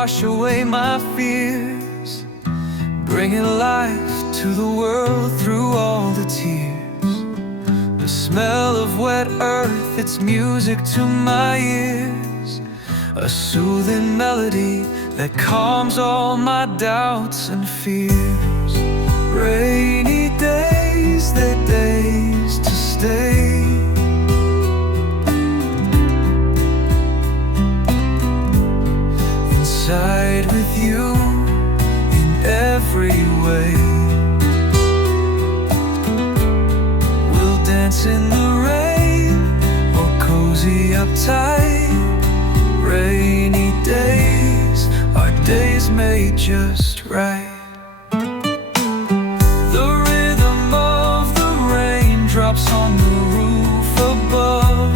wash away my fears, bringing life to the world through all the tears. The smell of wet earth, it's music to my ears, a soothing melody that calms all my doubts and fears. Rainy days, they're days to stay. Inside with you in every way. We'll dance in the rain or cozy up tight. Rainy days, our days made just right. The rhythm of the raindrops on the roof above,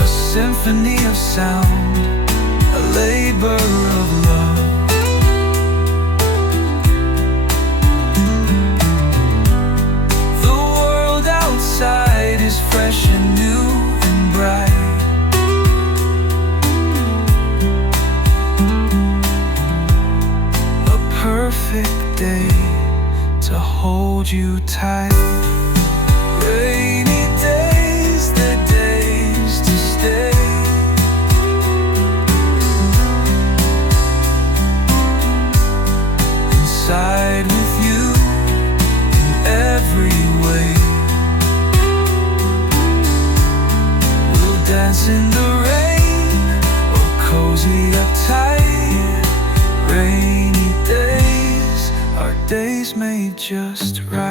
a symphony of sound, a labor of love. The world outside is fresh and new and bright. A perfect day to hold you tight. Rainy days, they're days to stay. Inside with you in every way. We'll dance in the rain or cozy up tight. Rainy days, our days made just right.